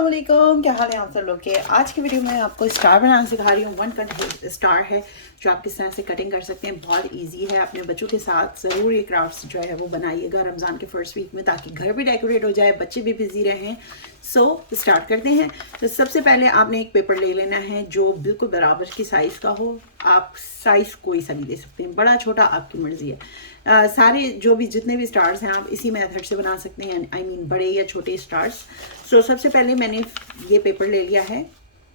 अस्सलाम वालेकुम, क्या हाल है आप सब लोग के। आज की वीडियो में आपको स्टार बनाना सिखा रही हूँ। वन कट स्टार है जो आप किस तरह से कटिंग कर सकते हैं। बहुत इजी है। अपने बच्चों के साथ ज़रूर ये क्राफ्ट्स जो है वो बनाइएगा रमज़ान के फर्स्ट वीक में, ताकि घर भी डेकोरेट हो जाए, बच्चे भी बिजी रहें। सो स्टार्ट करते हैं। तो सबसे पहले आपने एक पेपर ले लेना है जो बिल्कुल बराबर की साइज़ का हो। आप साइज़ कोई सा भी दे सकते हैं, बड़ा छोटा आपकी मर्ज़ी है। सारे जो भी जितने भी स्टार्स हैं आप इसी मेथड से बना सकते हैं, आई मीन बड़े या छोटे स्टार्स। सो सबसे पहले मैंने ये पेपर ले लिया है,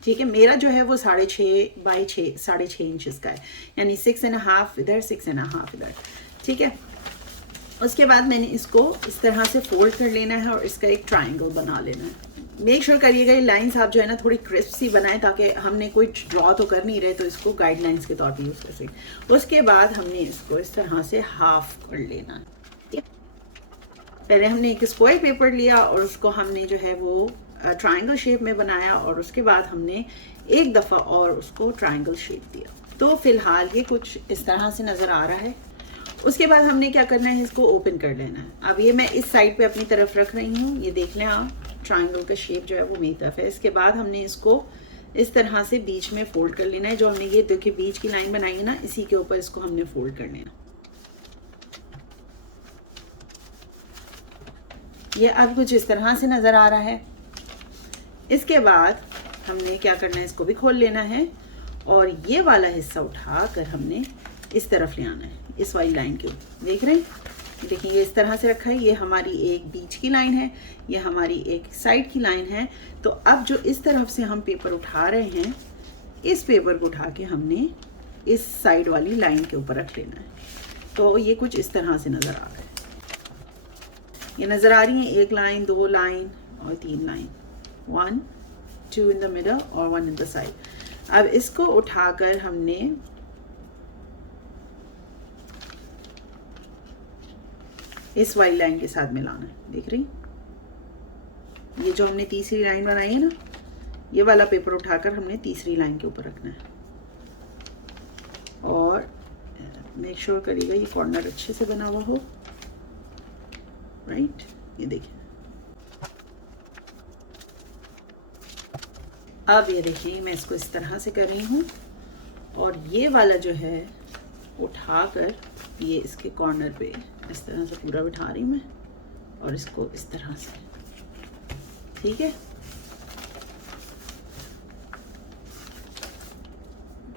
ठीक है। मेरा जो है वो 6.5 बाई 6.5 इंचज़ का है, यानी 6.5 इधर 6.5 इधर, ठीक है। उसके बाद मैंने इसको इस तरह से फोल्ड कर लेना है और इसका एक ट्रायंगल बना लेना है। मेक श्योर करिएगा ये लाइंस आप जो है ना थोड़ी क्रिस्प सी बनाएं, ताकि हमने कोई ड्रॉ तो कर नहीं रहे, तो इसको गाइडलाइंस के तौर पे यूज़ कर सकें। उसके बाद हमने इसको इस तरह से हाफ कर लेना है, ठीक है। पहले हमने एक स्क्वायर पेपर लिया और उसको हमने जो है वो ट्रायंगल शेप में बनाया, और उसके बाद हमने एक दफ़ा और उसको ट्रायंगल शेप दिया। तो फिलहाल ये कुछ इस तरह से नज़र आ रहा है। उसके बाद हमने क्या करना है, इसको ओपन कर लेना है। अब ये मैं इस साइड पे अपनी तरफ रख रही हूँ, ये देख लें आप, ट्रायंगल का शेप जो है वो मेरी तरफ है। इसके बाद हमने इसको इस तरह से बीच में फोल्ड कर लेना है। जो हमने ये देखिए बीच की लाइन बनाई है ना, इसी के ऊपर इसको हमने फोल्ड कर लेना। ये अब कुछ इस तरह से नज़र आ रहा है। इसके बाद हमने क्या करना है, इसको भी खोल लेना है और ये वाला हिस्सा उठा कर हमने इस तरफ ले आना है, इस वाली लाइन के ऊपर। देख रहे हैं, देखिए ये इस तरह से रखा है। ये हमारी एक बीच की लाइन है, ये हमारी एक साइड की लाइन है। तो अब जो इस तरफ से हम पेपर उठा रहे हैं, इस पेपर को उठा के हमने इस साइड वाली लाइन के ऊपर रख लेना है। तो ये कुछ इस तरह से नज़र आ रहा है। ये नज़र आ रही है एक लाइन, दो लाइन और तीन लाइन, 1 2 इन द मिडल और 1 इन द साइड। अब इसको उठाकर हमने इस वाली लाइन के साथ मिलाना है। देख रही, ये जो हमने तीसरी लाइन बनाई है ना, ये वाला पेपर उठाकर हमने तीसरी लाइन के ऊपर रखना है। और मेक श्योर करिएगा ये कॉर्नर अच्छे से बना हुआ हो, राइट। ये देखिए, अब ये देखिए मैं इसको इस तरह से कर रही हूँ, और ये वाला जो है उठाकर ये इसके कॉर्नर पे इस तरह से पूरा बिठा रही हूँ मैं, और इसको इस तरह से, ठीक है।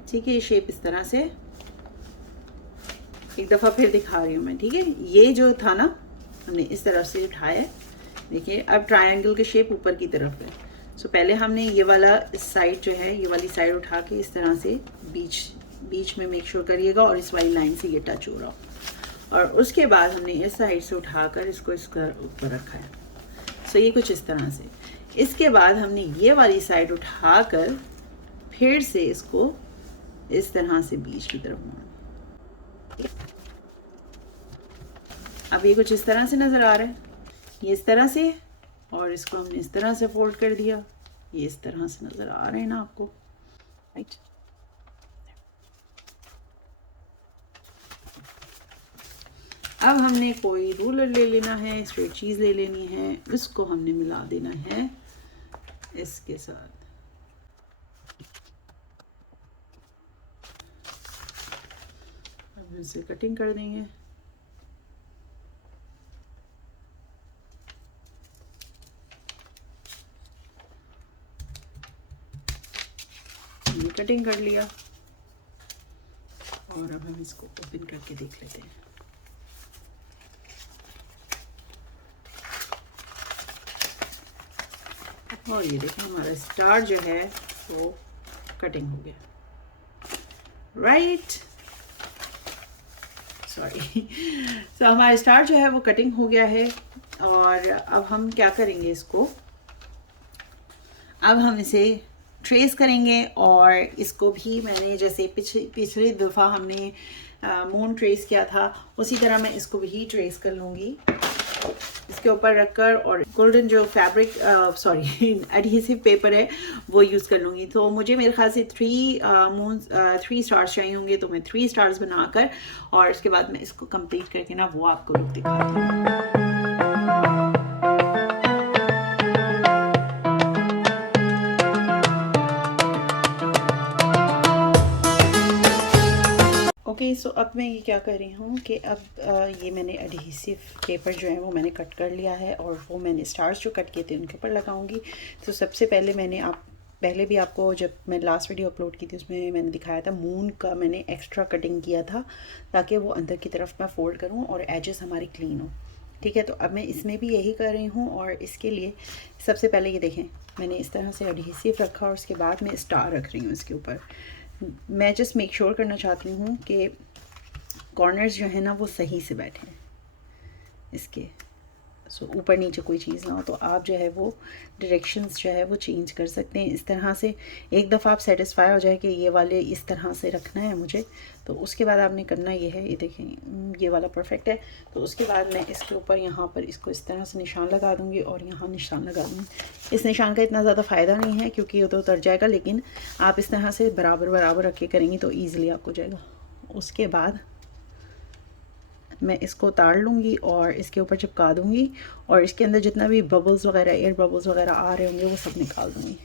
ठीक है, ये शेप इस तरह से एक दफ़ा फिर दिखा रही हूँ मैं, ठीक है। ये जो था ना, हमने इस तरफ से उठाया, देखिए अब ट्रायंगल के शेप ऊपर की तरफ है। सो पहले हमने ये वाला इस साइड जो है, ये वाली साइड उठा के इस तरह से बीच में मेक श्योर करिएगा, और इस वाली लाइन से ये टच हो रहा हो। और उसके बाद हमने इस साइड से उठाकर इसको इसका ऊपर रखा है। सो ये कुछ इस तरह से। इसके बाद हमने ये वाली साइड उठाकर फिर से इसको इस तरह से बीच की तरफ मोड़ना। अब ये कुछ इस तरह से नज़र आ रहा है, ये इस तरह से, और इसको हमने इस तरह से फोल्ड कर दिया। ये इस तरह से नज़र आ रहे हैं ना आपको, राइट। अब हमने कोई रूलर ले लेना है, स्ट्रेट चीज़ ले लेनी है, इसको हमने मिला देना है इसके साथ। अब इसे कटिंग कर देंगे। ये कटिंग कर लिया, और अब हम इसको ओपन करके देख लेते हैं। और ये देखें हमारा स्टार जो है वो कटिंग हो गया, राइट। सॉरी तो हमारा स्टार जो है वो कटिंग हो गया है। और अब हम क्या करेंगे, इसको अब हम इसे ट्रेस करेंगे। और इसको भी मैंने जैसे पिछली दफ़ा हमने मून ट्रेस किया था, उसी तरह मैं इसको भी ट्रेस कर लूँगी इसके ऊपर रखकर, और गोल्डन जो फैब्रिक एडहेसिव पेपर है वो यूज़ कर लूँगी। तो मुझे मेरे ख्याल से 3 स्टार्स चाहिए होंगे, तो मैं 3 स्टार्स बनाकर और उसके बाद मैं इसको कंप्लीट करके ना वो आपको लुक दिखाती हूँ। ओके, सो अब मैं ये क्या कर रही हूँ कि अब ये मैंने एडहेसिव पेपर जो है वो मैंने कट कर लिया है और वो मैंने स्टार्स जो कट किए थे उनके ऊपर लगाऊंगी। तो सबसे पहले पहले भी आपको जब मैं लास्ट वीडियो अपलोड की थी उसमें मैंने दिखाया था मून का मैंने एक्स्ट्रा कटिंग किया था ताकि वो अंदर की तरफ मैं फ़ोल्ड करूँ और एजेस हमारी क्लीन हो। ठीक है, तो अब मैं इसमें भी यही कर रही हूँ और इसके लिए सबसे पहले ये देखें मैंने इस तरह से एडहेसिव रखा और उसके बाद मैं स्टार रख रही हूँ इसके ऊपर। मैं जस्ट मेक श्योर करना चाहती हूँ कि कॉर्नर्स जो है ना वो सही से बैठे इसके, सो ऊपर नीचे कोई चीज़ ना हो। तो आप जो है वो डायरेक्शंस जो है वो चेंज कर सकते हैं इस तरह से। एक दफ़ा आप सेटिस्फाई हो जाए कि ये वाले इस तरह से रखना है मुझे, तो उसके बाद आपने करना ये है, ये देखें ये वाला परफेक्ट है। तो उसके बाद मैं इसके ऊपर यहाँ पर इसको इस तरह से निशान लगा दूँगी और यहाँ निशान लगा दूँगी। इस निशान का इतना ज़्यादा फ़ायदा नहीं है क्योंकि ये तो उतर जाएगा, लेकिन आप इस तरह से बराबर बराबर रख के करेंगी तो ईज़िली आपको जाएगा। उसके बाद मैं इसको उतार लूँगी और इसके ऊपर चिपका दूँगी और इसके अंदर जितना भी बबल्स वगैरह एयर बबल्स वगैरह आ रहे होंगे वो सब निकाल दूँगी।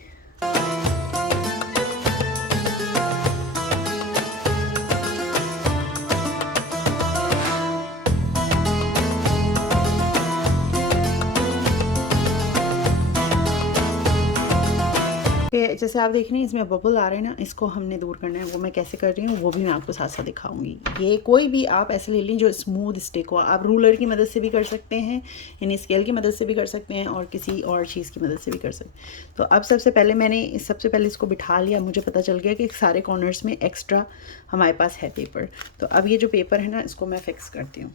जैसे आप देख रहे हैं इसमें बबल आ रहे हैं ना, इसको हमने दूर करना है। वो मैं कैसे कर रही हूँ वो भी मैं आपको साथ साथ दिखाऊंगी। ये कोई भी आप ऐसे ले लें जो स्मूथ स्टिक हो। आप रूलर की मदद से भी कर सकते हैं, यानी स्केल की मदद से भी कर सकते हैं और किसी और चीज़ की मदद से भी कर सकते हैं। तो अब सबसे पहले इसको बिठा लिया। मुझे पता चल गया कि सारे कॉर्नर्स में एक्स्ट्रा हमारे पास है पेपर। तो अब ये जो पेपर है ना इसको मैं फिक्स करती हूँ।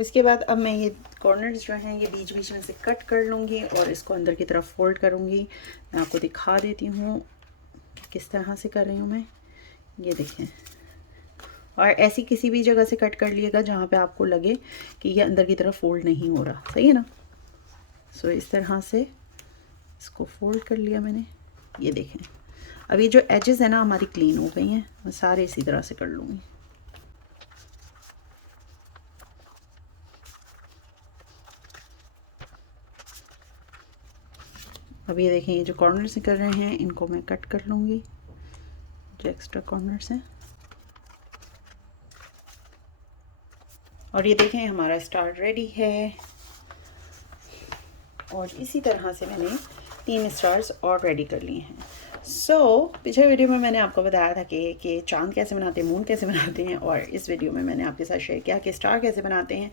इसके बाद अब मैं ये कॉर्नर्स जो हैं ये बीच बीच में से कट कर लूँगी और इसको अंदर की तरफ फोल्ड करूँगी। मैं आपको दिखा देती हूँ किस तरह से कर रही हूँ मैं, ये देखें। और ऐसी किसी भी जगह से कट कर लिएगा जहाँ पे आपको लगे कि ये अंदर की तरफ फोल्ड नहीं हो रहा, सही है ना। सो इस तरह से इसको फोल्ड कर लिया मैंने, ये देखें। अब ये जो एजेस है ना हमारी क्लीन हो गई हैं, मैं सारे इसी तरह से कर लूँगी। अब ये देखें ये जो कॉर्नर्स कर रहे हैं इनको मैं कट कर लूँगी, जो एक्स्ट्रा कॉर्नर्स हैं। और ये देखें हमारा स्टार रेडी है। और इसी तरह से मैंने 3 स्टार्स और रेडी कर लिए हैं। पिछले वीडियो में मैंने आपको बताया था कि चांद कैसे बनाते हैं, मून कैसे बनाते हैं, और इस वीडियो में मैंने आपके साथ शेयर किया कि स्टार कैसे बनाते हैं।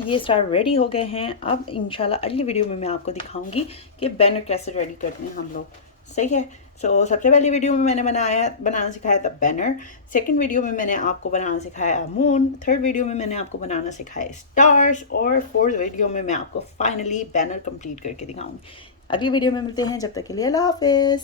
ये स्टार रेडी हो गए हैं। अब इंशाल्लाह अगली वीडियो में मैं आपको दिखाऊंगी कि बैनर कैसे रेडी करते हैं हम लोग, सही है। सबसे पहली वीडियो में मैंने बनाना सिखाया था बैनर। सेकंड वीडियो में मैंने आपको बनाना सिखाया मून। थर्ड वीडियो में मैंने आपको बनाना सिखाया स्टार्स। और फोर्थ वीडियो में मैं आपको फाइनली बैनर कंप्लीट करके दिखाऊंगी। अगली वीडियो में मिलते हैं, जब तक के लिए अल्लाह हाफिज़।